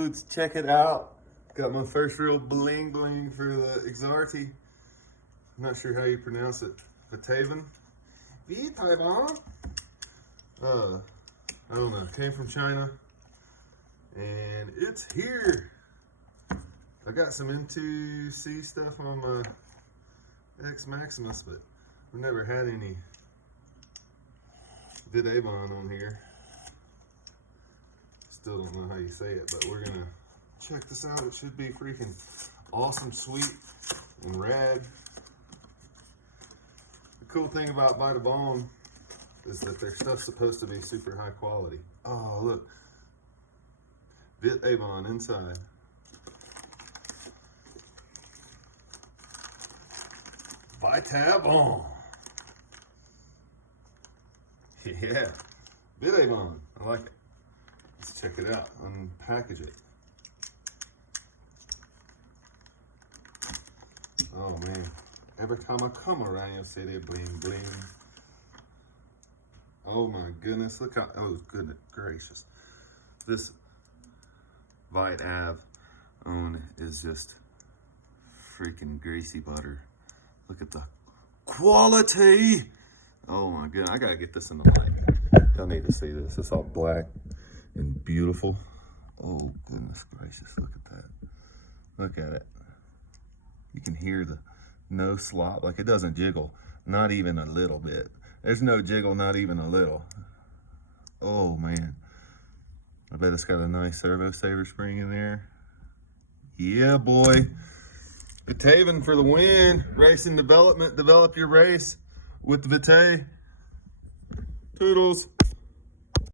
codes. Check it out. Got my first real bling bling for the XRT. I'm not sure how you pronounce it. Vitavon. Vitavon. I don't know. Came from China, and it's here. I got some M2C stuff on my X Maximus, but I've never had any vitavon on here. Still don't know how you say it, but we're gonna check this out. It should be freaking awesome, sweet, and rad. The cool thing about vitavon is that their stuff's supposed to be super high quality. Oh, look. Vitavon inside. Vitavon. Yeah. Vitavon. I like it. Let's check it out. Unpackage it. Oh man. Every time I come around your city, bling bling. Oh my goodness, look how, oh goodness gracious. This vitavon is just freaking greasy butter. Look at the quality. Oh my goodness, I gotta get this in the light. Y'all need to see this. It's all black and beautiful. Oh goodness gracious, look at that. Look at it. You can hear the no slop, like it doesn't jiggle, not even a little bit. There's no jiggle, not even a little. Oh man. I bet it's got a nice servo saver spring in there. Yeah, boy. Vitavon for the win. Racing development. Develop your race with the Vita. Toodles.